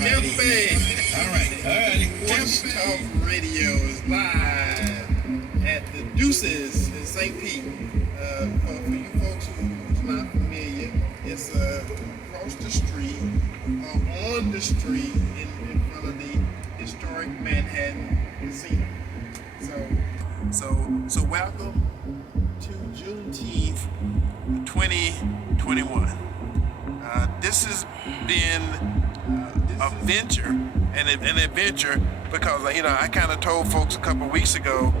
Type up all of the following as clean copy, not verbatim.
WTMP. All right. Porch Talk Radio is live at the Deuces in St. Pete. For you folks who's not familiar, it's across the street, on the street in front of the historic Manhattan Casino. So welcome to Juneteenth 2021. This has been a venture, an adventure, because I kind of told folks a couple of weeks ago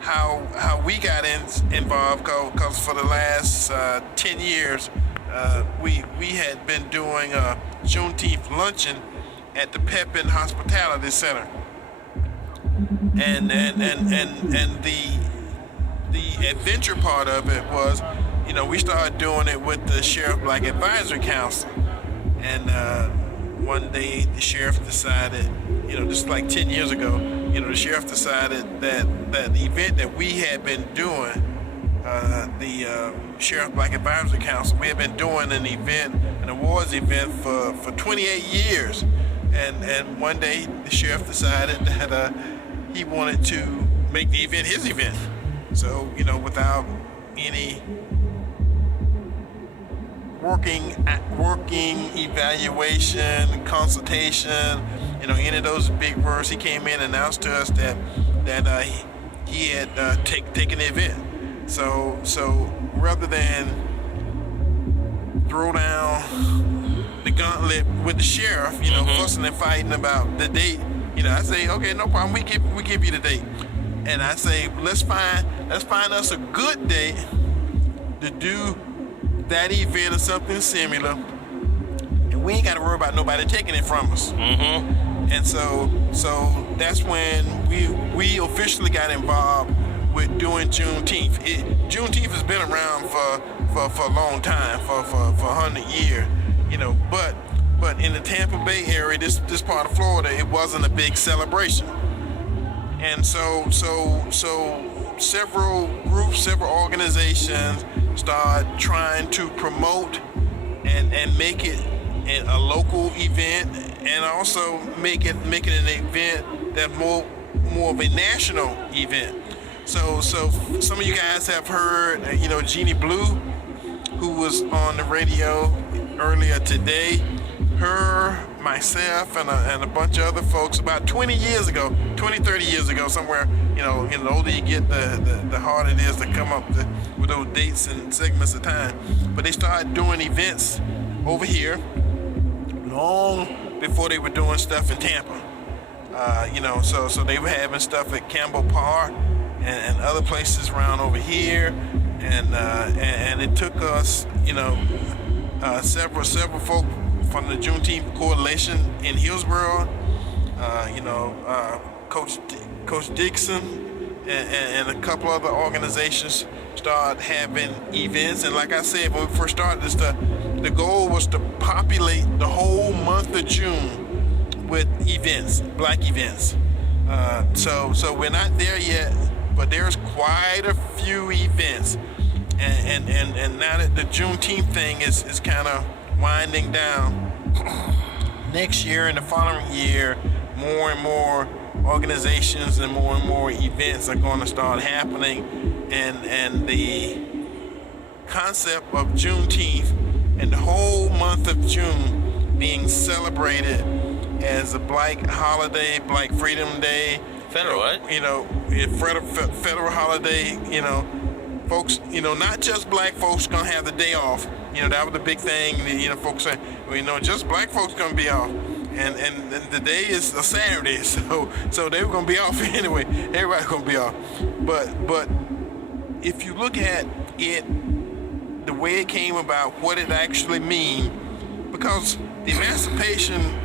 how we got involved, because for the last 10 years we had been doing a Juneteenth luncheon at the Pepin Hospitality Center, and the adventure part of it was, we started doing it with the Sheriff Black Advisory Council, and one day the sheriff decided, just like 10 years ago, the sheriff decided that the event that we had been doing, the Sheriff Black Advisory Council, we had been doing an awards event for 28 years, and one day the sheriff decided that he wanted to make the event his event. So, without any working evaluation, consultation, any of those big words, he came in and announced to us that he had taken the event. So rather than throw down the gauntlet with the sheriff, fussing and fighting about the date, I say, okay, no problem, we give you the date. And I say, let's find us a good date to do that event or something similar, and we ain't got to worry about nobody taking it from us. And so that's when we officially got involved with doing Juneteenth. Juneteenth has been around for a long time, for 100 years, but in the Tampa Bay area, this part of Florida, it wasn't a big celebration. And so several groups, several organizations start trying to promote and make it a local event, and also make it an event that's more of a national event. So some of you guys have heard, Jeannie Blue, who was on the radio earlier today. Her, myself, and a bunch of other folks about 30 years ago, somewhere, the older you get, the harder it is to come up with those dates and segments of time. But they started doing events over here long before they were doing stuff in Tampa. So they were having stuff at Campbell Park and other places around over here, and it took us, several folk from the Juneteenth Coalition in Hillsborough, Coach Dixon, and a couple other organizations started having events. And like I said, when we first started this, the goal was to populate the whole month of June with events, black events. So we're not there yet, but there's quite a few events. And now that the Juneteenth thing is kind of winding down, next year and the following year, more and more organizations and more events are going to start happening, and the concept of Juneteenth and the whole month of June being celebrated as a black holiday, Black Freedom Day, federal holiday, folks, not just black folks gonna have the day off. That was the big thing. Folks say, just black folks gonna be off, and the day is a Saturday, so they were gonna be off anyway. Everybody's gonna be off. But if you look at it, the way it came about, what it actually means, because the Emancipation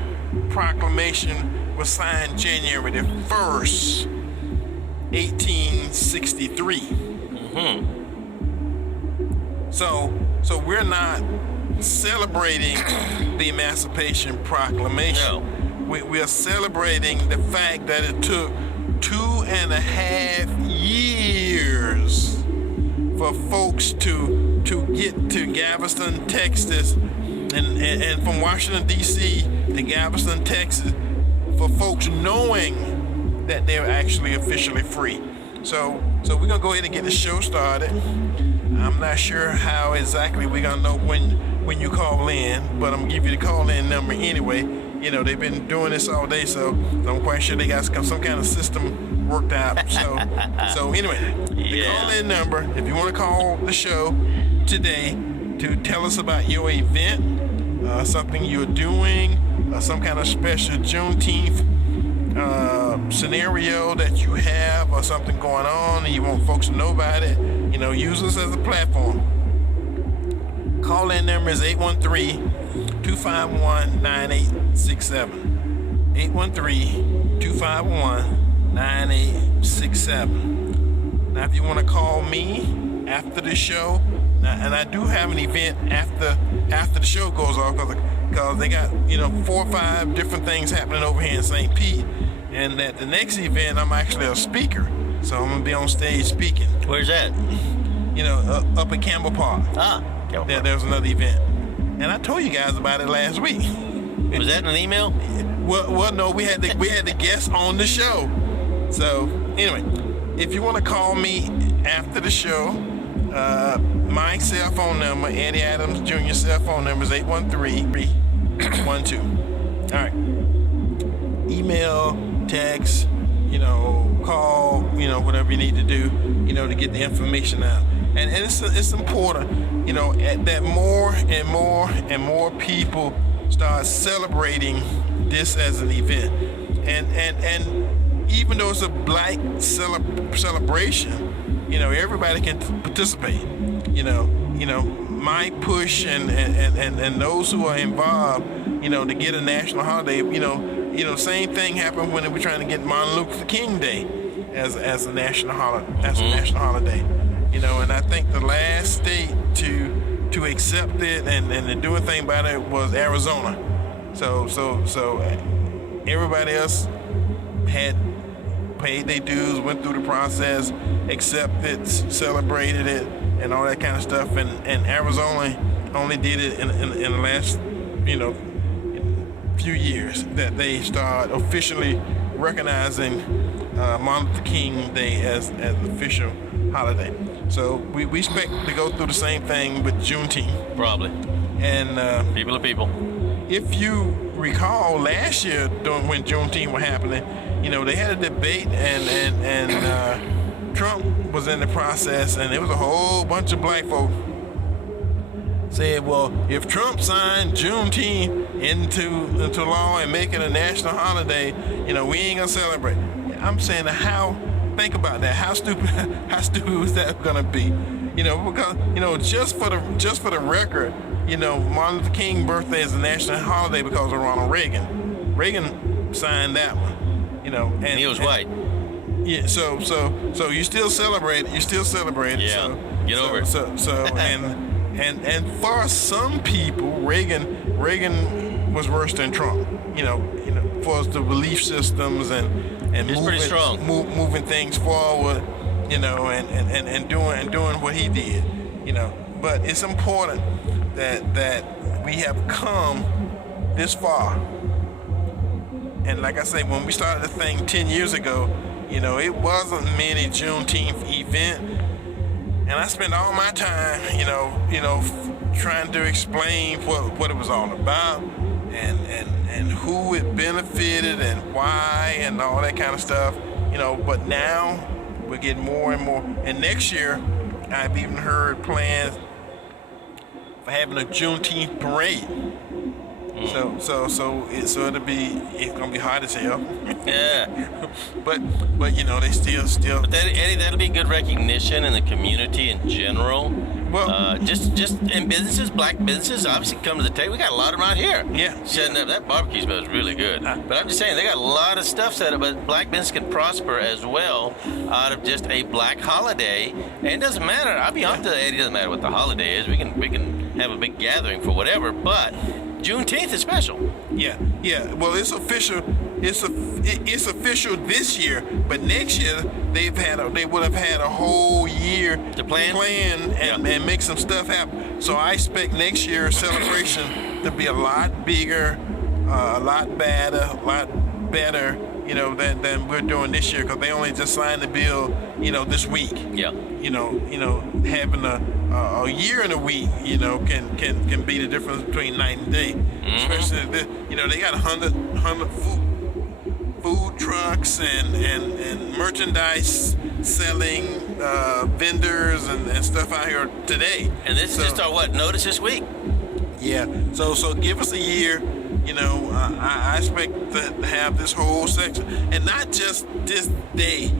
Proclamation was signed January the 1st, 1863. So we're not celebrating the Emancipation Proclamation. No. We are celebrating the fact that it took 2.5 years for folks to get to Galveston, Texas, and from Washington, D.C. to Galveston, Texas, for folks knowing that they're actually officially free. So we're gonna go ahead and get the show started. I'm not sure how exactly we're gonna know when you call in, but I'm gonna give you the call-in number anyway. You know, they've been doing this all day, so I'm quite sure they got some kind of system worked out. So anyway, the call-in number, if you want to call the show today to tell us about your event, something you're doing, some kind of special Juneteenth scenario that you have, or something going on and you want folks to know about it, you know, use us as a platform. Call-in number is 813-251-9867. 813-251-9867. Now, if you want to call me after the show, and I do have an event after the show goes off, because they got, you know, 4 or 5 different things happening over here in St. Pete. And at the next event, I'm actually a speaker. So I'm going to be on stage speaking. Where's that? You know, up at Campbell Park. Campbell Park. There's another event. And I told you guys about it last week. Was that in an email? Well, no, we had the guests on the show. So anyway, if you want to call me after the show, my cell phone number, Eddie Adams Jr. cell phone number is 813-312. All right. Email, text, you know, call, you know, whatever you need to do, you know, to get the information out. And it's important, you know, that more and more people start celebrating this as an event. And even though it's a black celebration, you know, everybody can participate. You know, my push and those who are involved, you know, to get a national holiday, you know, same thing happened when they were trying to get Martin Luther King Day as a national holiday, a national holiday. You know, and I think the last state to accept it and to do a thing about it was Arizona. So everybody else had paid their dues, went through the process, accepted, celebrated it, and all that kind of stuff. And Arizona only did it in the last, you know, few years that they start officially recognizing Martin Luther King Day as an official holiday. So we expect to go through the same thing with Juneteenth. Probably. And people are people. If you recall last year when Juneteenth was happening, you know, they had a debate and Trump was in the process, and there was a whole bunch of black folk said, well, if Trump signed Juneteenth into law and make it a national holiday, you know, we ain't gonna celebrate. I'm saying, think about that. How stupid is that gonna be? You know, because, you know, just for the record, you know, Martin Luther King birthday is a national holiday because of Ronald Reagan. Reagan signed that one. You know, and he was white. Yeah, so you still celebrate it. Yeah, get over it. And for some people, Reagan was worse than Trump. You know, for the belief systems and moving things forward. You know, and doing what he did. You know, but it's important that we have come this far. And like I say, when we started the thing 10 years ago, you know, it wasn't many Juneteenth event. And I spent all my time, you know, trying to explain what it was all about and who it benefited and why and all that kind of stuff, you know. But now we're getting more and more. And next year, I've even heard plans for having a Juneteenth parade. So it's gonna be hard as hell. Yeah. but you know, they still. But Eddie, that'll be good recognition in the community in general. Well, just in businesses, black businesses obviously come to the table. We got a lot of them out here. Yeah. Setting up that barbecue smells really good. But I'm just saying they got a lot of stuff set up. But black business can prosper as well out of just a black holiday. And it doesn't matter. I'll be honest with you, Eddie. It doesn't matter what the holiday is. We can have a big gathering for whatever. But Juneteenth is special. Yeah. Well, it's official. It's official this year, but next year they would have had a whole year to plan and make some stuff happen. So I expect next year's celebration to be a lot bigger, a a lot better, you know, than we're doing this year, because they only just signed the bill, you know, this week. Yeah. You know, having a year and a week, you know, can be the difference between night and day. Especially, you know, they got 100 food trucks and merchandise selling vendors and stuff out here today. And this is just our notice this week. Yeah. So give us a year. You know, I expect to have this whole section, and not just this day.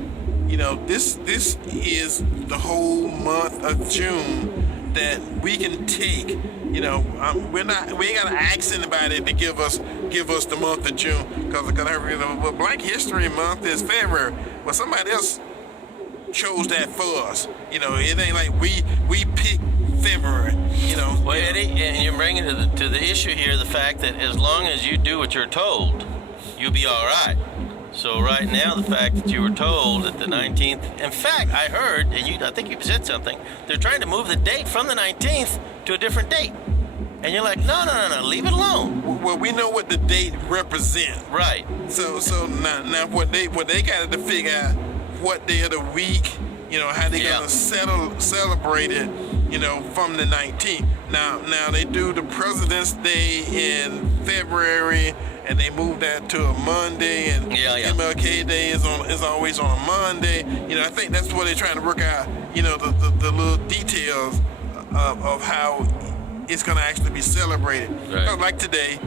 You know, this is the whole month of June that we can take. You know, we ain't gotta ask anybody to give us the month of June, because you know, well, Black History Month is February. Well, somebody else chose that for us. You know, it ain't like we picked February. You know. Well, Eddie, and you're bringing to the issue here the fact that as long as you do what you're told, you'll be all right. So right now, the fact that you were told that the 19th, in fact, I heard, and I think you said something, they're trying to move the date from the 19th to a different date. And you're like, no, leave it alone. Well, we know what the date represents. Right. So now what they got to figure out what day of the week, you know, how they gonna celebrate it, you know, from the 19th. Now they do the President's Day in February, and they move that to a Monday, and MLK Day is always on a Monday. You know, I think that's what they're trying to work out, you know, the little details of how it's gonna actually be celebrated. Right. Like today.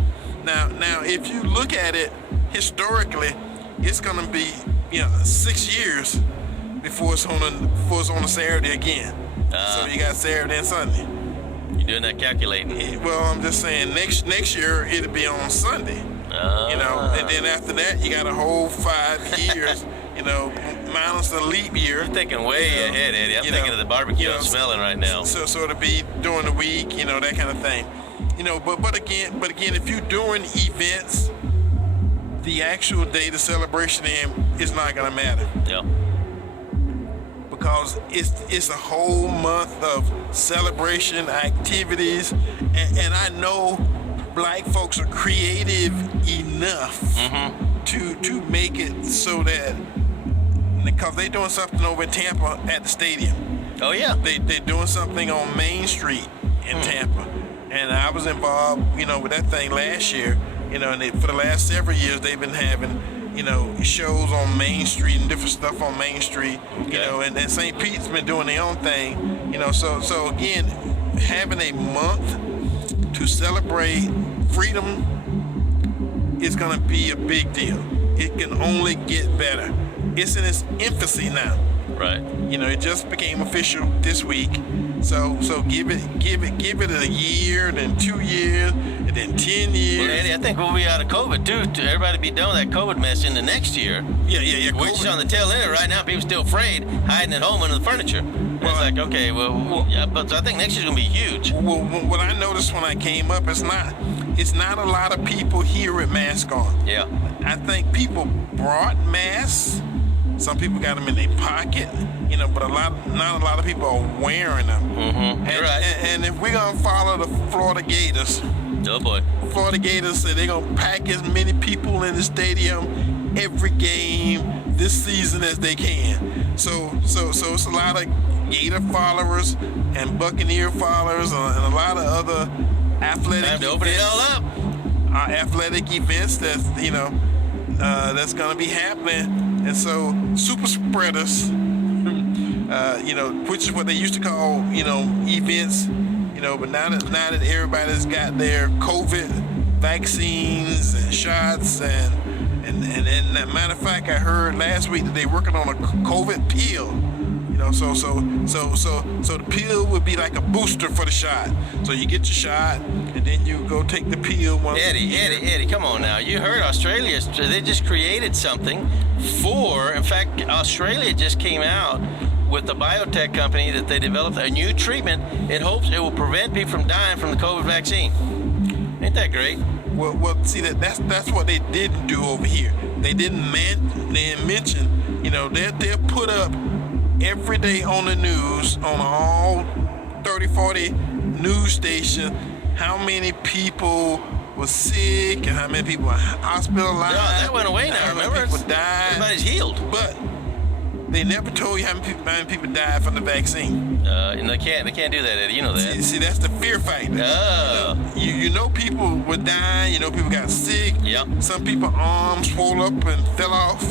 Now if you look at it historically, it's gonna be, you know, 6 years before it's on a Saturday again. So you got Saturday and Sunday. You're doing that calculating. Well, I'm just saying next year it'll be on Sunday. You know, and then after that you got a whole 5 years. You know, minus the leap year. You're thinking way ahead, Eddie. I'm thinking of the barbecue I'm smelling right now. So it'll be during the week, you know, that kind of thing. You know, but again, if you're doing events, the actual day the celebration is not gonna matter. Yeah. Because it's a whole month of celebration activities, and I know Black folks are creative enough to make it so that, because they're doing something over in Tampa at the stadium. Oh yeah. They're doing something on Main Street in Tampa, and I was involved, you know, with that thing last year. You know, and for the last several years they've been having, you know, shows on Main Street and different stuff on Main Street. Okay. You know, and St. Pete's been doing their own thing. You know, so again, having a month to celebrate freedom is gonna be a big deal. It can only get better. It's in its infancy now. Right. You know, it just became official this week. So give it a year, then 2 years, and then 10 years. Well, Eddie, I think we'll be out of COVID too. To everybody be done with that COVID mess in the next year. Yeah. We're just on the tail end of it right now. People still afraid, hiding at home under the furniture. Well, it's like, okay, but I think next year's gonna be huge. Well, what I noticed when I came up, it's not a lot of people here with masks on. Yeah. I think people brought masks. Some people got them in their pocket, you know, but not a lot of people are wearing them. You're right. And if we're gonna follow the Florida Gators, oh boy, Florida Gators said they're gonna pack as many people in the stadium every game this season as they can. So it's a lot of Gator followers and Buccaneer followers and a lot of other athletic time to open it all up. Athletic events that's gonna be happening. And so super spreaders, you know, which is what they used to call, you know, events, you know, but now that everybody's got their COVID vaccines and shots and matter of fact, I heard last week that they're working on a COVID pill. You know, so the pill would be like a booster for the shot. So you get your shot, and then you go take the pill once. Eddie, come on now. You heard Australia, they just created something in fact, Australia just came out with a biotech company that they developed a new treatment. It hopes it will prevent people from dying from the COVID vaccine. Ain't that great? Well, see, that's what they didn't do over here. They didn't mention, you know, they'll put up every day on the news, on all 30, 40 news stations, how many people was sick and how many people were hospitalized. No, that went away now. Remember, people died. Everybody's healed. But they never told you how many people died from the vaccine. And they can't do that, Eddie. You know that. See, that's the fear factor. Oh. You know people were dying. You know people got sick. Yep. Some people arms swole up and fell off.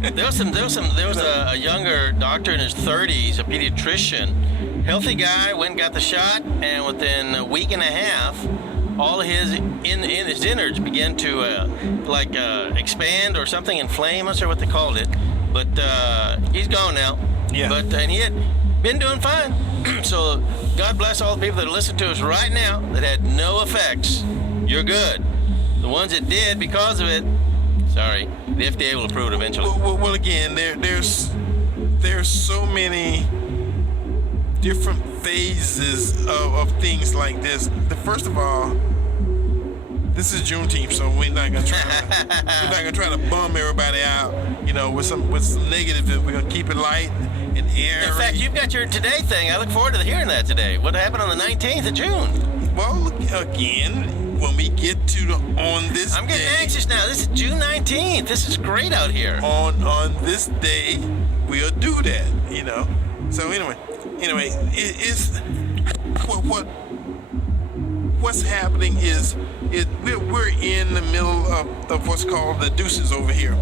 There was a younger doctor in his 30s, a pediatrician, healthy guy, went and got the shot, and within a week and a half, all of his in his innards began to expand or something, inflame. I'm not sure what they called it, but he's gone now. Yeah. And he had been doing fine. So God bless all the people that listen to us right now that had no effects. You're good. The ones that did because of it, sorry, the FDA will approve it eventually. Well again, there's so many different phases of things like this. First of all, this is Juneteenth, so we're not gonna try to bum everybody out, with some negative. We're gonna keep it light and airy. In fact, you've got your today thing. I look forward to hearing that today. What happened on the 19th of June? Well, again, when we get to on this I'm getting day, anxious now. This is June 19th. This is great out here. On this day, we'll do that, So anyway, it's what's happening is we're in the middle of what's called the deuces over here,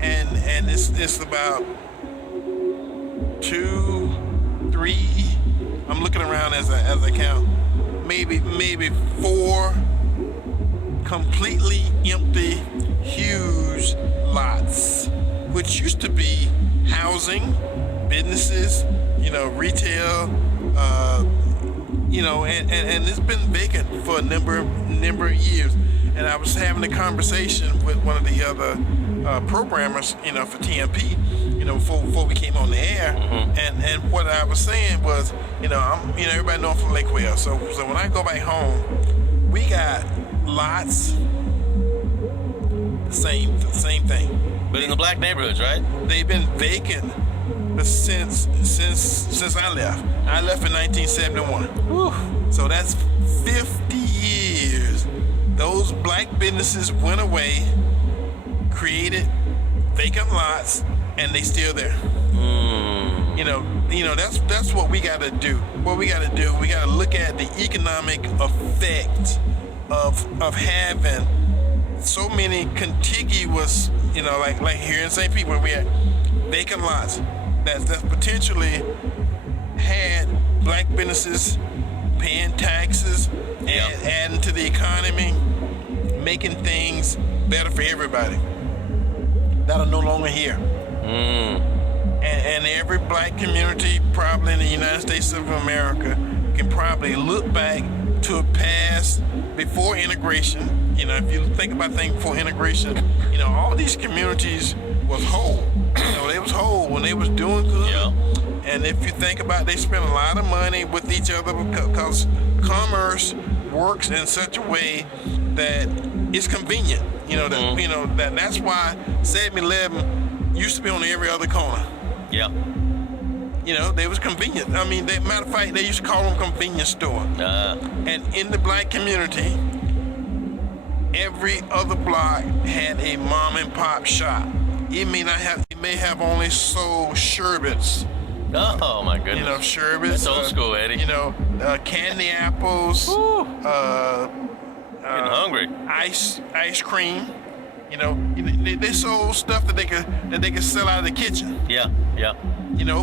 and it's about 2, 3. I'm looking around as I count, maybe 4 completely empty, huge lots, which used to be housing, businesses, retail, and it's been vacant for a number of years. And I was having a conversation with one of the other programmers, for TMP, before we came on the air. Mm-hmm. And what I was saying was, everybody know I'm from Lake Wales. So when I go back home, we got lots, the same thing. But in the black neighborhoods, right? They've been vacant since I left. I left in 1971. Whew. So that's 50 years. Those black businesses went away, created vacant lots, and they still there. That's what we got to do. We got to look at the economic effect of having so many contiguous, like here in St. Pete where we have vacant lots that's potentially had black businesses paying taxes and adding to the economy, making things better for everybody that are no longer here. And every black community probably in the United States of America can probably look back to a past before integration. If you think about things before integration, all these communities was whole. They was whole when they was doing good. Yeah. And if you think about it, they spend a lot of money with each other because commerce works in such a way that it's convenient. That's why 7-Eleven used to be on every other corner. Yeah. They was convenient. Matter of fact, they used to call them convenience store. And in the black community, every other block had a mom and pop shop. It may have only sold sherbets. Oh my goodness. Sherbets. That's old school, Eddie. Candy apples. Getting hungry. Ice cream. They sold stuff that they could sell out of the kitchen. Yeah.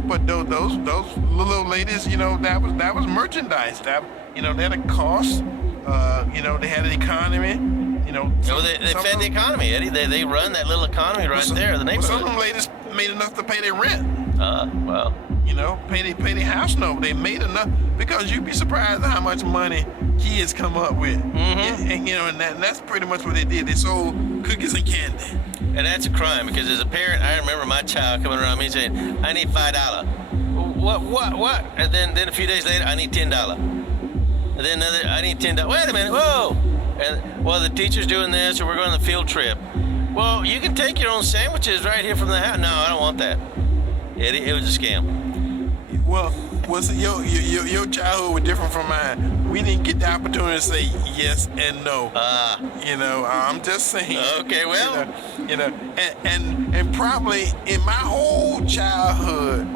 But those little ladies, that was merchandise. That they had a cost. They had an economy. They fed the economy, Eddie. They run that little economy right there in the neighborhood. Some of them ladies made enough to pay their rent. Well. Pay their house note. They made enough because you'd be surprised at how much money kids come up with. Mm-hmm. And that's pretty much what they did. They sold cookies and candy. And that's a crime because as a parent, I remember my child coming around me saying, "I need $5." What? And then a few days later, I need $10. And then I need $10. Wait a minute, whoa! And the teacher's doing this, or we're going on the field trip. Well, you can take your own sandwiches right here from the house. No, I don't want that. It was a scam. Well, was your childhood was different from mine. We didn't get the opportunity to say yes and no. I'm just saying. Okay, well. And probably in my whole childhood,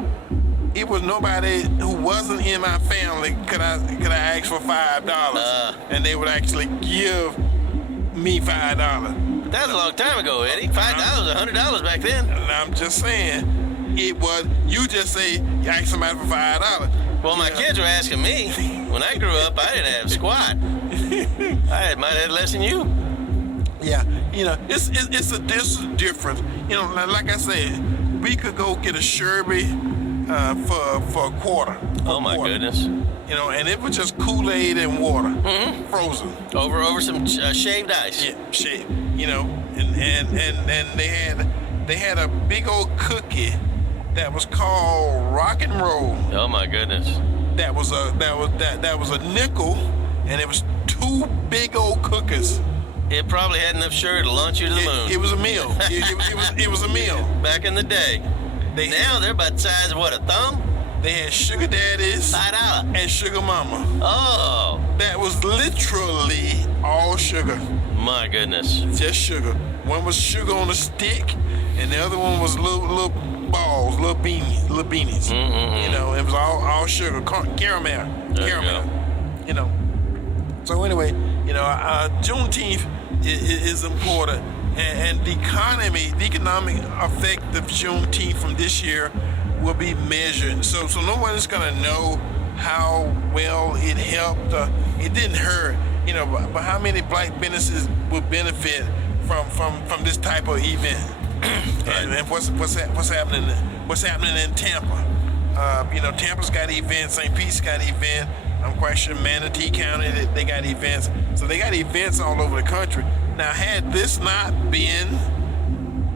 it was nobody who wasn't in my family could I ask for $5, and they would actually give me $5. That was a long time ago, Eddie. $5 was $100 back then. And I'm just saying, it was. You just say you ask somebody for $5. Well, my kids were asking me. When I grew up, I didn't have squat. I might have had less than you. Yeah, it's a difference. Like I said, we could go get a Sherby for a quarter. Oh my goodness. And it was just Kool-Aid and water, frozen. Over some shaved ice. Yeah, shaved. And they had a big old cookie that was called Rock and Roll. Oh my goodness. That was a nickel, and it was 2 big old cookies. It probably had enough sugar to launch you to the moon. It was a meal. It was a meal. Back in the day. Now they're about the size of what, a thumb? They had Sugar Daddies $5 and Sugar Mama. Oh. That was literally all sugar. My goodness. Just sugar. One was sugar on a stick, and the other one was little balls, little beanies. It was all sugar, caramel. So anyway, Juneteenth is important, and the economic effect of Juneteenth from this year will be measured. So no one is going to know how well it helped. It didn't hurt, but how many black businesses will benefit from this type of event? And what's happening in Tampa? Tampa's got events. St. Pete's got events. I'm quite sure Manatee County, they got events. So they got events all over the country. Now, had this not been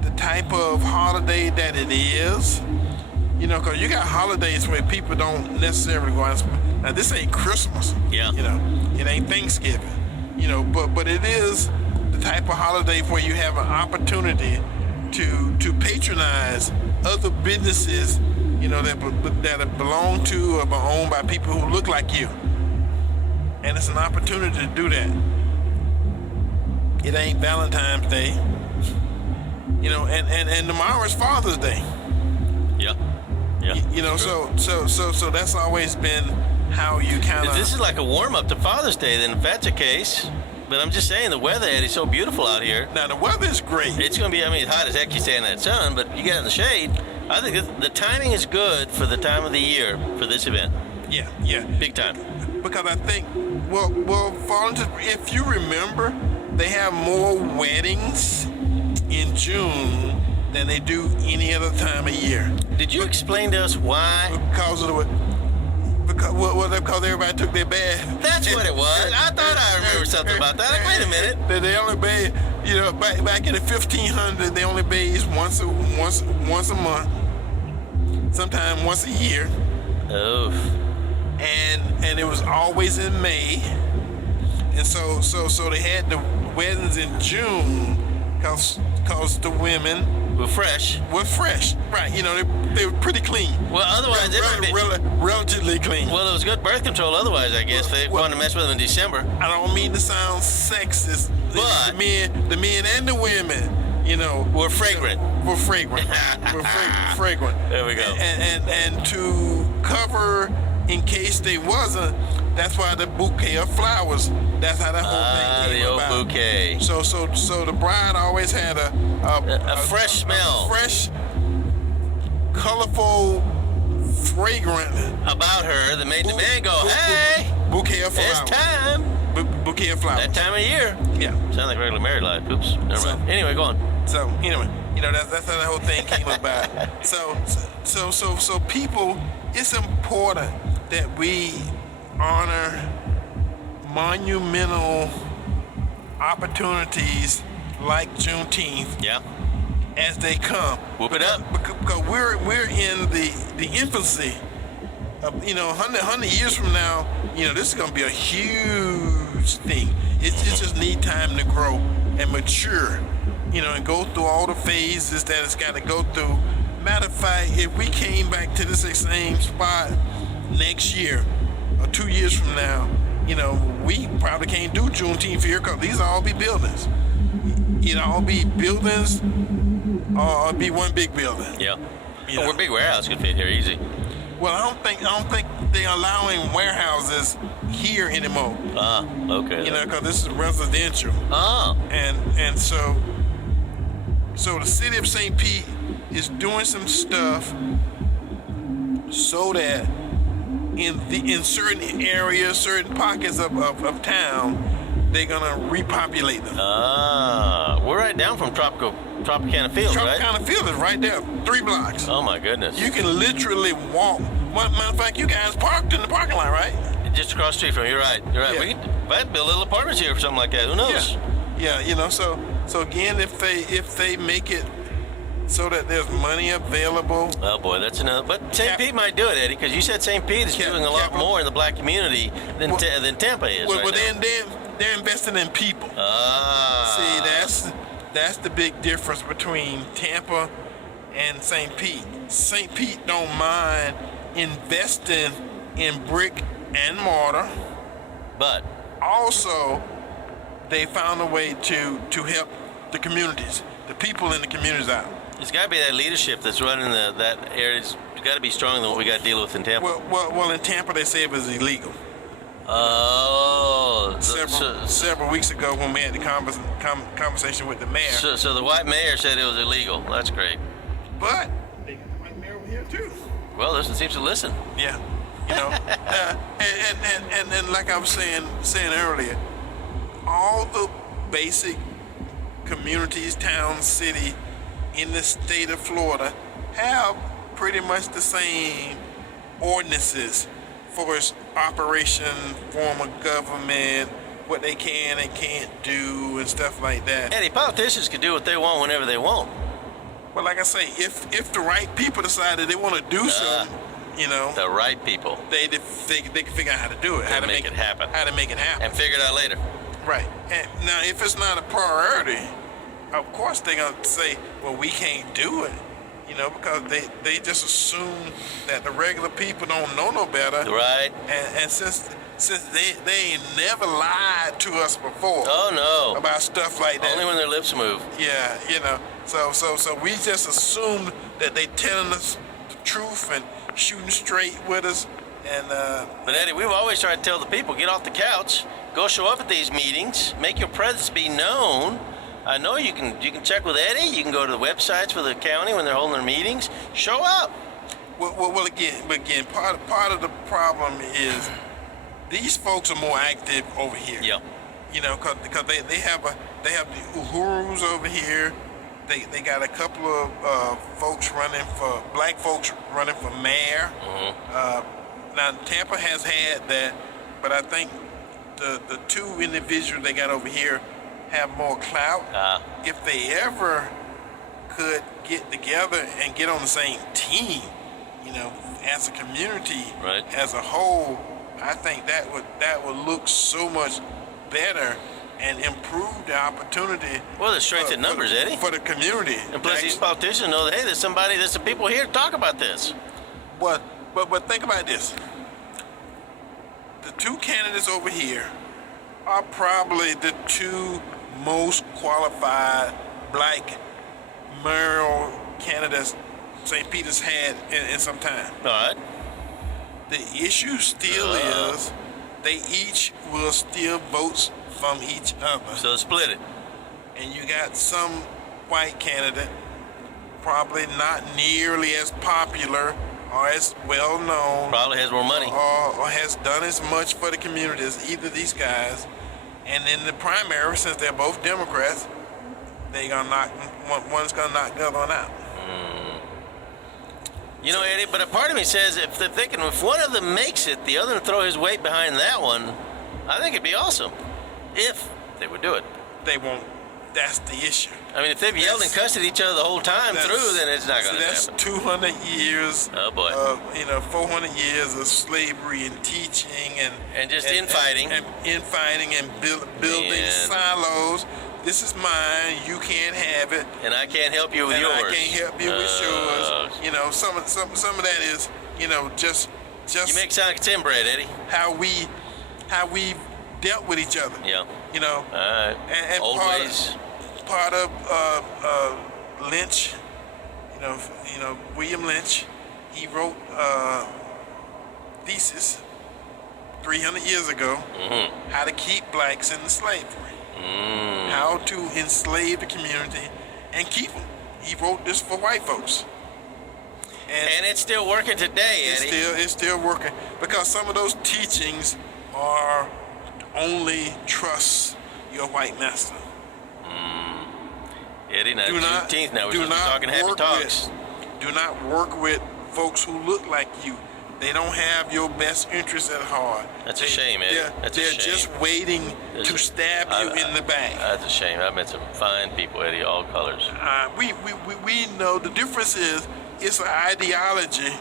the type of holiday that it is, because you got holidays where people don't necessarily go out. Now, this ain't Christmas. Yeah. It ain't Thanksgiving. But it is the type of holiday where you have an opportunity to patronize other businesses, that belong to or are owned by people who look like you. And it's an opportunity to do that. It ain't Valentine's Day. And tomorrow is Father's Day. Yeah. Yeah. So that's always been how you kind of... This is like a warm-up to Father's Day, then, if that's the case. But I'm just saying, the weather, Eddie, is so beautiful out here. Now, the weather is great. It's going to be, hot as heck you stay in that sun, but you get in the shade. I think the timing is good for the time of the year for this event. Yeah. Big time. Because I think, if you remember, they have more weddings in June than they do any other time of year. Did you explain to us why? Because everybody took their bath. That's what it was. I thought I remember something about that. Like, wait a minute. They only bathe, back in the 1500s, they only bathed once a month, sometimes once a year. Oh. And it was always in May. And so they had the weddings in June because the women were fresh, right? They were pretty clean. Well, otherwise relatively clean. Well, it was good birth control. Otherwise, I guess they wanted to mess with them in December. I don't mean to sound sexist, but the men and the women, were fragrant. Were fragrant. There we go. And to cover in case they wasn't. That's why the bouquet of flowers. That's how that whole thing came about. The old bouquet. So the bride always had a fresh smell, fresh, colorful, fragrant about her that made the man go, "Hey, bouquet of flowers. It's time." Bouquet of flowers. That time of year. Yeah. Sound like regular married life. Oops. Never mind. Anyway, go on. So anyway, that's how that whole thing came about. So people, it's important that we honor monumental opportunities like Juneteenth. Yeah. As they come. Whoop it up. Because we're in the infancy of 100 years from now. This is going to be a huge thing. It just need time to grow and mature. And go through all the phases that it's got to go through Matter of fact, if we came back to this same spot next year or 2 years from now, we probably can't do Juneteenth here because these all be buildings. All be buildings or it'll be one big building. Yeah. We're big warehouse could fit here easy. Well, I don't think they're allowing warehouses here anymore. Okay. Because this is residential. And so the city of St. Pete is doing some stuff so that in certain areas, certain pockets of town, they're gonna repopulate them. We're right down from Tropicana Field, right? Tropicana Field is right there, 3 blocks. Oh my goodness! You can literally walk. Matter of fact, you guys parked in the parking lot, right? Just across the street from you. You're right. Yeah. We could build little apartments here or something like that. Who knows? Yeah. So again, if they make it so that there's money available. Oh boy, that's another. But St. Pete might do it, Eddie, because you said St. Pete is doing a lot more in the black community than Tampa is. Well, they're investing in people. See, that's the big difference between Tampa and St. Pete. St. Pete don't mind investing in brick and mortar, but also they found a way to help the communities, the people in the communities out. It's got to be that leadership that's running that area. It's got to be stronger than what we got to deal with in Tampa. Well, in Tampa they say it was illegal. Several weeks ago when we had the conversation with the mayor. So the white mayor said it was illegal. That's great. But they got the white mayor over here too. Well, this one seems to listen. Yeah, and like I was saying earlier, all the basic communities, towns, city in the state of Florida have pretty much the same ordinances for its operation, form of government, what they can and can't do, and stuff like that. Eddie, politicians can do what they want whenever they want. Well, like I say, if the right people decide that they want to do something, the right people, they can figure out how to do it, how to make it happen, and figure it out later. Right. And now, if it's not a priority, of course they're gonna say, well, we can't do it. Because they just assume that the regular people don't know no better. Right. And since they ain't never lied to us before. Oh no. About stuff like that. Only when their lips move. Yeah, So we just assume that they telling us the truth and shooting straight with us. And but Eddie, we've always tried to tell the people, get off the couch, go show up at these meetings, make your presence be known. I know you can check with Eddie. You can go to the websites for the county when they're holding their meetings. Show up. Well, again, part of the problem is these folks are more active over here. Yeah. Because they have the Uhurus over here. They got a couple of black folks running for mayor. Mm-hmm. Now Tampa has had that, but I think the 2 individuals they got over here have more clout. If they ever could get together and get on the same team, as a community, right, as a whole, I think that would look so much better and improve the opportunity. Well, there's strength in numbers, Eddie, for the community. And plus, these politicians know that, hey, there's some people here to talk about this. But think about this: the 2 candidates over here are probably the 2 most qualified black mayoral candidates St. Peter's had in some time. All right. The issue still is they each will steal votes from each other. So split it. And you got some white candidate, probably not nearly as popular or as well known. Probably has more money. Or has done as much for the community as either of these guys. And in the primary, since they're both Democrats, one's gonna knock the other one out. Eddie, but a part of me says if one of them makes it, the other will throw his weight behind that one. I think it'd be awesome if they would do it. They won't. That's the issue. I mean, if they've yelled and cussed at each other the whole time through, then it's not going to happen. That's 200 years. Oh boy. 400 years of slavery and teaching and just infighting and building silos this is mine. You can't have it. And I can't help you with and yours. I can't help you with yours. You know, some of that is, you know, just. You make it sound like it's inbred, Eddie. How we dealt with each other. Yeah. You know. All right. And Old ways. Part of Lynch. You know, William Lynch. He wrote thesis 300 years ago. Mm-hmm. How to keep blacks in slavery. How to enslave the community and keep them. He wrote this for white folks. And it's still working today, Eddie. It's still working because some of those teachings are only trust your white master. Eddie, now Juneteenth, now we're talking happy talks. Do not work with folks who look like you. They don't have your best interest at heart. That's a shame, Eddie. They're just waiting to stab you in the back. That's a shame. I've met some fine people, Eddie, all colors. We know the difference is it's an ideology,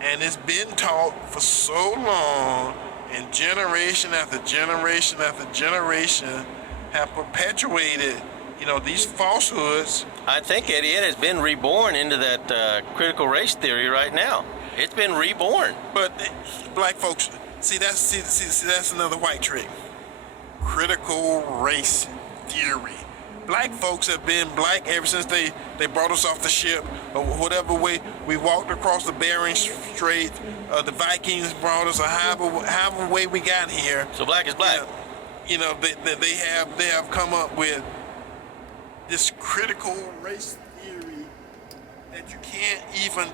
and it's been taught for so long, and generation after generation after generation have perpetuated, you know, these falsehoods. I think, Eddie, it has been reborn into that critical race theory right now. It's been reborn. But black folks, see that's another white trick. Critical race theory. Black folks have been black ever since they brought us off the ship, or whatever way we walked across the Bering Strait. The Vikings brought us, or however way we got here. So black is black. You know, they have come up with this critical race theory that you can't even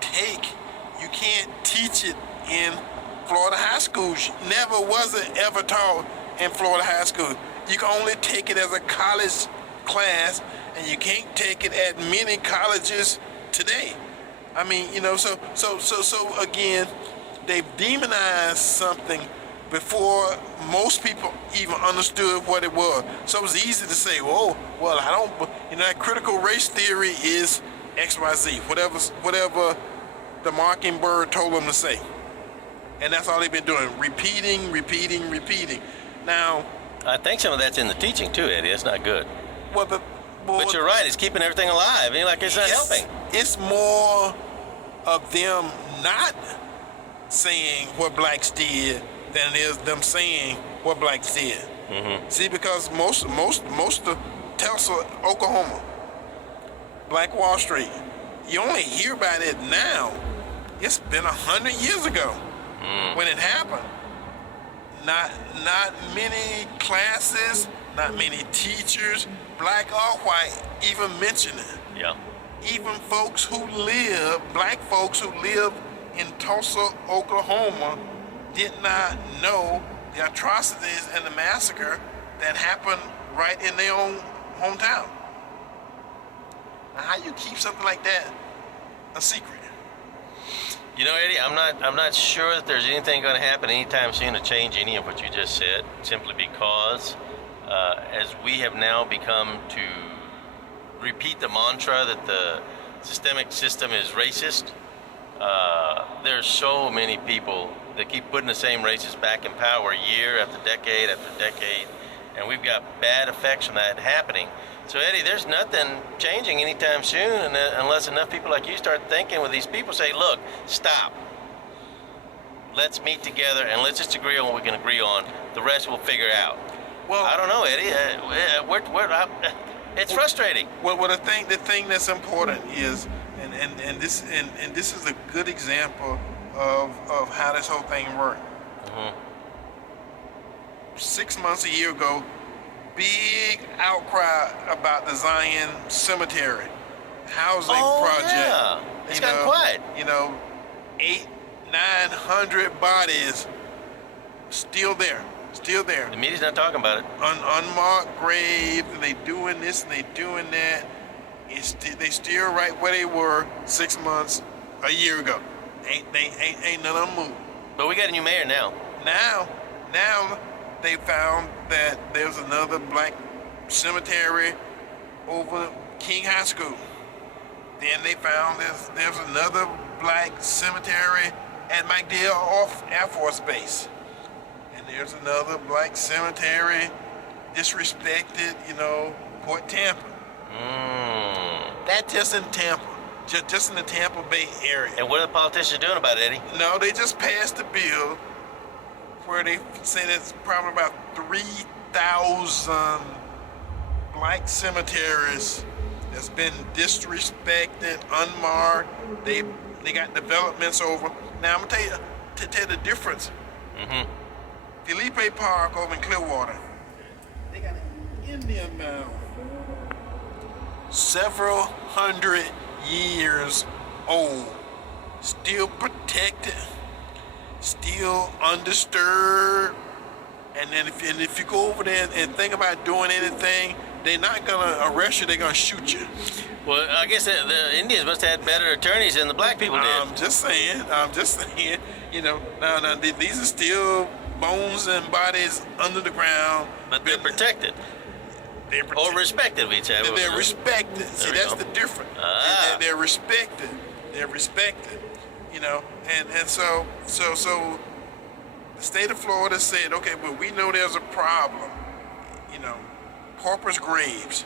take. You can't teach it in Florida high schools. Never was it ever taught in Florida high school. You can only take it as a college class, and you can't take it at many colleges today. I mean, you know, so again, they've demonized something before most people even understood what it was. So it was easy to say, oh, well, I don't, you know, that critical race theory is XYZ, whatever the Mockingbird told them to say. And that's all they've been doing, repeating. Now, I think some of that's in the teaching too, Eddie. That's not good. But you're right. It's keeping everything alive. I mean, like it's not helping. It's more of them not saying what blacks did than it is them saying what blacks did. Mm-hmm. See, because most of Tulsa, Oklahoma, Black Wall Street, you only hear about it now. It's been 100 years ago when it happened. Not many classes, not many teachers, black or white, even mention it. Yeah. Even black folks who live in Tulsa, Oklahoma, did not know the atrocities and the massacre that happened right in their own hometown. Now, how you keep something like that a secret? You know, Eddie, I'm not sure that there's anything going to happen anytime soon to change any of what you just said, simply because as we have now become to repeat the mantra that the systemic system is racist, there's so many people that keep putting the same racists back in power year after decade, and we've got bad effects from that happening. So, Eddie, there's nothing changing anytime soon unless enough people like you start thinking with these people, say, look, stop. Let's meet together and let's just agree on what we can agree on. The rest we'll figure out. Well, I don't know, Eddie. It's frustrating. Well, the thing that's important is, and this is a good example of how this whole thing worked. Mm-hmm. 6 months, a year ago, big outcry about the Zion Cemetery housing project. Yeah. It's gotten quiet. 800-900 bodies still there. The media's not talking about it. Unmarked grave, and they doing this and they doing that. They still right where they were 6 months, a year ago. Ain't none of them moved. But we got a new mayor now. Now they found that there's another black cemetery over King High School. Then they found there's another black cemetery at MacDill Air Force Base. And there's another black cemetery disrespected, Port Tampa. That just in Tampa, just in the Tampa Bay area. And what are the politicians doing about it, Eddie? No, they just passed a bill where they say there's probably about 3,000 black cemeteries that's been disrespected, unmarked. They got developments over. Now I'm gonna tell you the difference. Felipe Park over in Clearwater, they got an Indian mound, several hundred years old, still protected, still undisturbed. And then if you go over there and think about doing anything, they're not gonna arrest you, they're gonna shoot you. Well, I guess the Indians must have had better attorneys than the black people did. I'm just saying, now these are still bones and bodies under the ground. But they're protected. Or respected, we say. They're respected. See, that's the difference. They're respected. They're respected. And so the state of Florida said, okay, but we know there's a problem. Pauper's graves.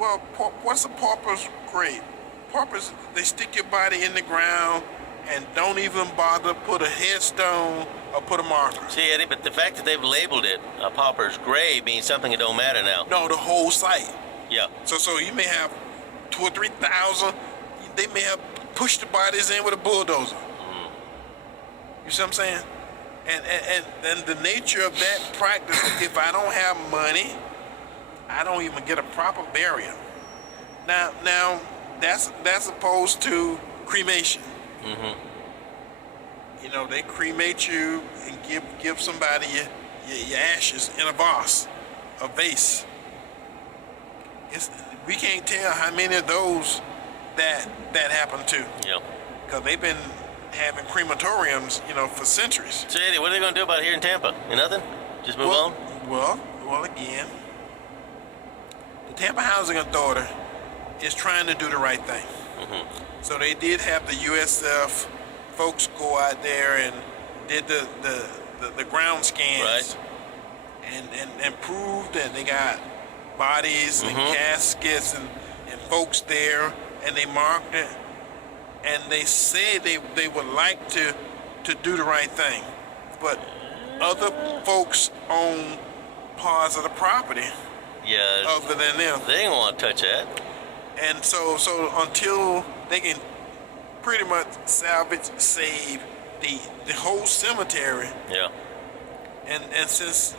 Well, what's a pauper's grave? Paupers, they stick your body in the ground and don't even bother put a headstone or put a marker. See, Eddie, but the fact that they've labeled it a pauper's grave means something that don't matter now. No, the whole site. Yeah. So you may have 2,000 or 3,000. They may have pushed the bodies in with a bulldozer. You see what I'm saying? And the nature of that practice, if I don't have money, I don't even get a proper burial. Now that's opposed to cremation. They cremate you and give somebody your ashes in a vase. We can't tell how many of those that happened to. Yeah. Because they've been having crematoriums, for centuries. So, Eddie, what are they going to do about it here in Tampa? Nothing? Just move on? Well, again, the Tampa Housing Authority is trying to do the right thing. So they did have the USF folks go out there and did the ground scans, and proved that they got bodies and caskets and folks there, and they marked it, and they said they would like to do the right thing, but other folks own parts of the property. Yeah. Other than them, they ain't want to touch that. And so until they can pretty much save the whole cemetery. Yeah. And since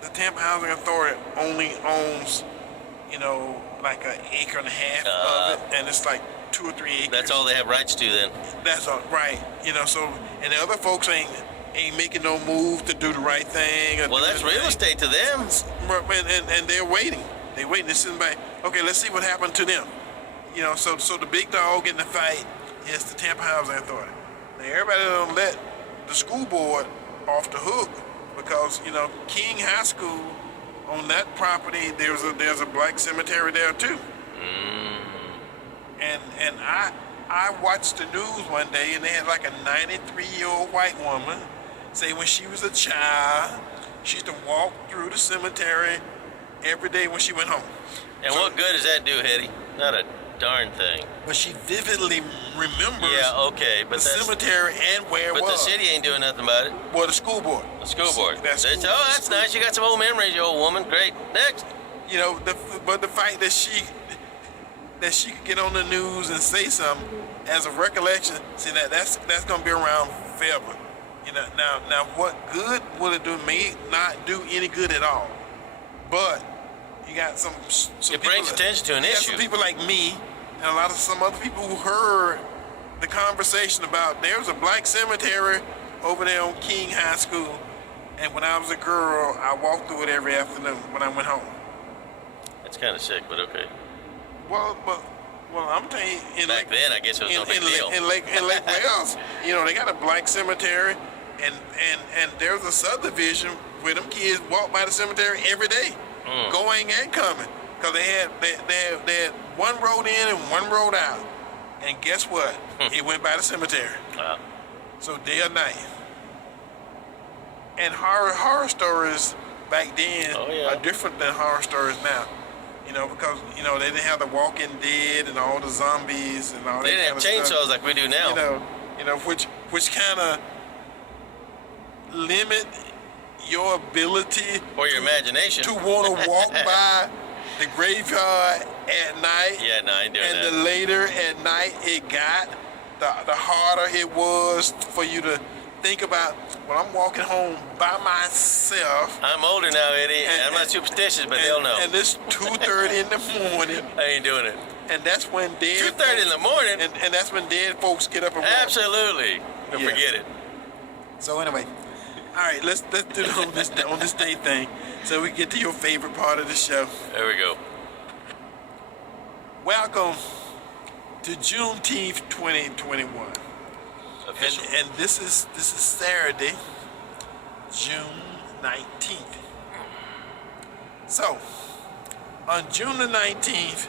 the Tampa Housing Authority only owns, like an acre and a half of it, and it's like 2 or 3 acres. That's all they have rights to then. That's all right. So and the other folks ain't making no move to do the right thing. Well, that's real estate to them. And they're waiting. They're waiting to send back. Okay, let's see what happened to them. So the big dog in the fight is the Tampa Housing Authority. Now everybody don't let the school board off the hook because King High School, on that property there's a black cemetery there too. And I watched the news one day and they had like a 93-year-old white woman say when she was a child she used to walk through the cemetery every day when she went home. And what good does that do, Hetty? Not a darn thing. But she vividly remembers but the cemetery and where it was. But the city ain't doing nothing about it. Well, the school board. The school board. That's nice. You got some old memories, you old woman. Great. Next. But the fact that she could get on the news and say something as a recollection, see that's gonna be around forever. Now what good will it do? May not do any good at all. But you got some it brings attention to an issue. Some people like me and some other people who heard the conversation about there's a black cemetery over there on King High School, and when I was a girl, I walked through it every afternoon when I went home. It's kind of sick, but okay. Well, I'm telling you, back then I guess it was no big deal. In Lake Wales, they got a black cemetery, and there's a subdivision where them kids walk by the cemetery every day, going and coming, because they had one road in and one road out, and guess what? It went by the cemetery. So day or night. And horror stories back then are different than horror stories now. Because they didn't have the Walking Dead and all the zombies and all that. They didn't have chainsaws like we do now. Which kind of limit your ability or your imagination to want to walk by the graveyard at night. Yeah, no, I ain't doing that. And the later at night it got, the harder it was for you to think about, when I'm walking home by myself. I'm older now, Eddie. I'm not superstitious, but they'll know. And it's 2:30 in the morning. I ain't doing it. And that's when dead 2:30 in the morning? And that's when dead folks get up and walk. Absolutely. Don't forget it. So anyway, all right, let's do it on this day thing so we get to your favorite part of the show. There we go. Welcome to Juneteenth 2021. And this is Saturday, June 19th. So, on June the 19th,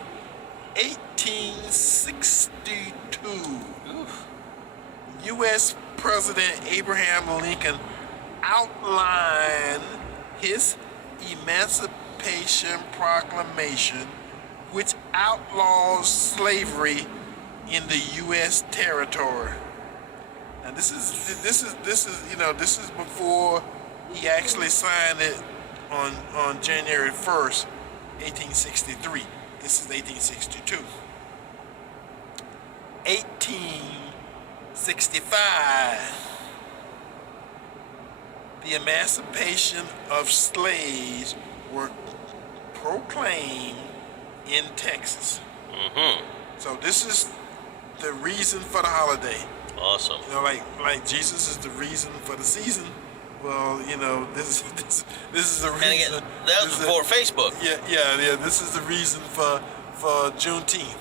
1862, U.S. President Abraham Lincoln outlined his Emancipation Proclamation, which outlaws slavery in the U.S. territory. Now this is before he actually signed it on January 1st, 1863. This is 1862. 1865. The emancipation of slaves were proclaimed in Texas. Mm-hmm. So this is the reason for the holiday. Awesome. Like Jesus is the reason for the season. Well, this is the reason. And again, that was before Facebook. Yeah. This is the reason for Juneteenth.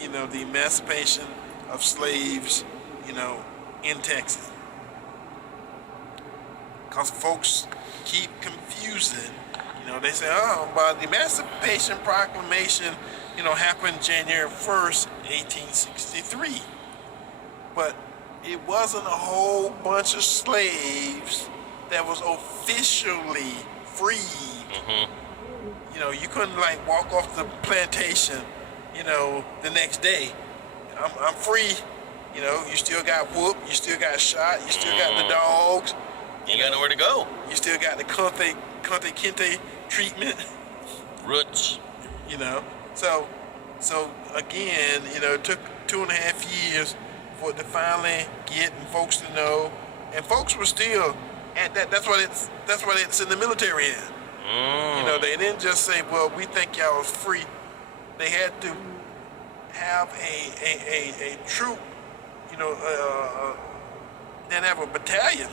The emancipation of slaves. In Texas. Because folks keep confusing. They say, but the Emancipation Proclamation, happened January 1st, 1863. But it wasn't a whole bunch of slaves that was officially free. Mm-hmm. You couldn't walk off the plantation, the next day. I'm free. You still got whooped, you still got shot, you still got the dogs. You got nowhere to go. You still got the Conte Kente treatment. Roots. So again, it took 2.5 years for it to finally get folks to know, and folks were still at that. That's what it's in the military in. They didn't just say, "Well, we think y'all is free." They had to have a troop. Then have a battalion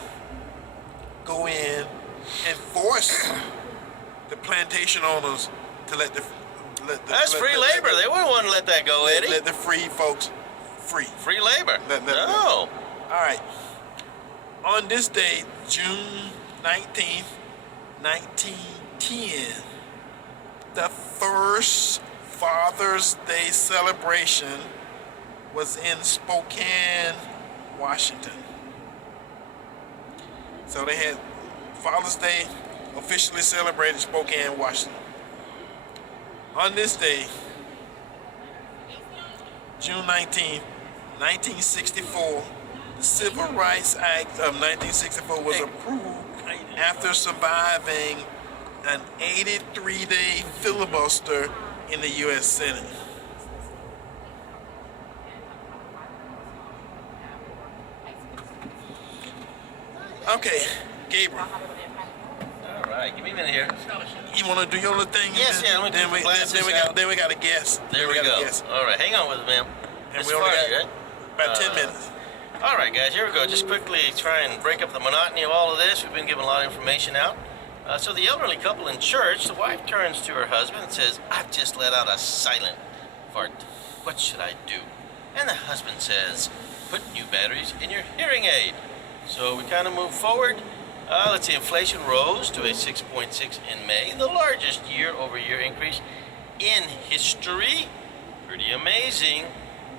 go in and force the plantation owners to let That's free labor. They wouldn't want to let that go, Eddie. Let the free folks free. Free labor. No. All right. On this day, June 19th, 1910, the first Father's Day celebration was in Spokane, Washington. So they had Father's Day officially celebrated in Spokane, Washington. On this day, June 19th, 1964, the Civil Rights Act of 1964 was approved after surviving an 83-day filibuster in the U.S. Senate. Okay, Gabriel. All right, give me a minute here. You want to do your little thing? Yes, yeah. Then we got a guest. There we go. All right, hang on with it, ma'am. And we only got about 10 minutes. All right, guys, here we go. Just quickly try and break up the monotony of all of this. We've been giving a lot of information out. So the elderly couple in church, the wife turns to her husband and says, "I've just let out a silent fart. What should I do?" And the husband says, "Put new batteries in your hearing aid." So we kind of move forward. Let's see, inflation rose to a 6.6 in May, the largest year-over-year increase in history. Pretty amazing.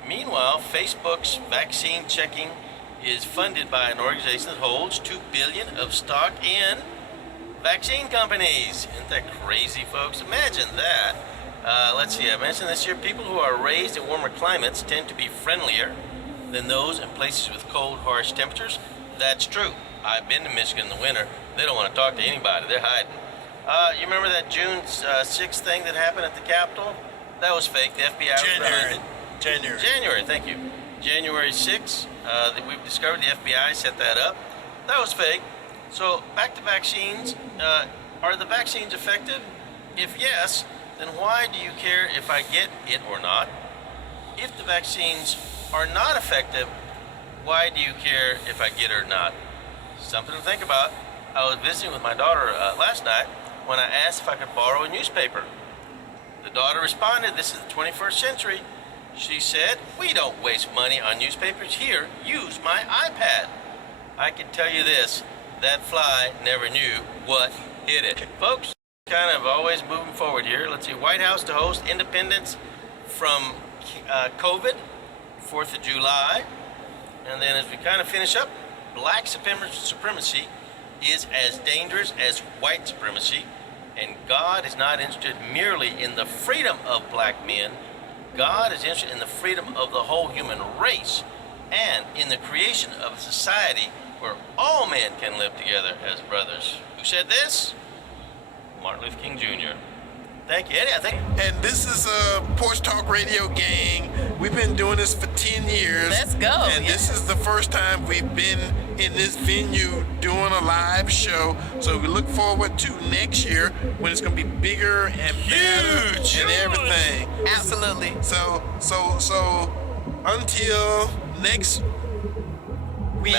Meanwhile, Facebook's vaccine checking is funded by an organization that holds $2 billion of stock in Vaccine companies. Isn't that crazy, folks? Imagine that. Let's see, I mentioned this year, people who are raised in warmer climates tend to be friendlier than those in places with cold, harsh temperatures. That's true. I've been to Michigan in the winter. They don't want to talk to anybody. They're hiding. You remember that June 6th thing that happened at the Capitol? That was fake. The FBI was behind it. January, thank you. January 6th, that we've discovered the FBI set that up. That was fake. So back to vaccines. Are the vaccines effective? If yes, then why do you care if I get it or not? If the vaccines are not effective, why do you care if I get it or not? Something to think about. I was visiting with my daughter last night when I asked if I could borrow a newspaper. The daughter responded, "This is the 21st century." She said, "We don't waste money on newspapers here. Use my iPad." I can tell you this, that fly never knew what hit it. Folks, kind of always moving forward here. Let's see, White House to host independence from COVID, 4th of July. And then as we kind of finish up, black supremacy is as dangerous as white supremacy. And God is not interested merely in the freedom of black men. God is interested in the freedom of the whole human race and in the creation of a society where all men can live together as brothers. Who said this? Martin Luther King Jr. Thank you, Eddie. I think. And this is a Porch Talk Radio gang. We've been doing this for 10 years. Let's go. And this is the first time we've been in this venue doing a live show. So we look forward to next year when it's going to be bigger and better and everything. Absolutely. So until next week.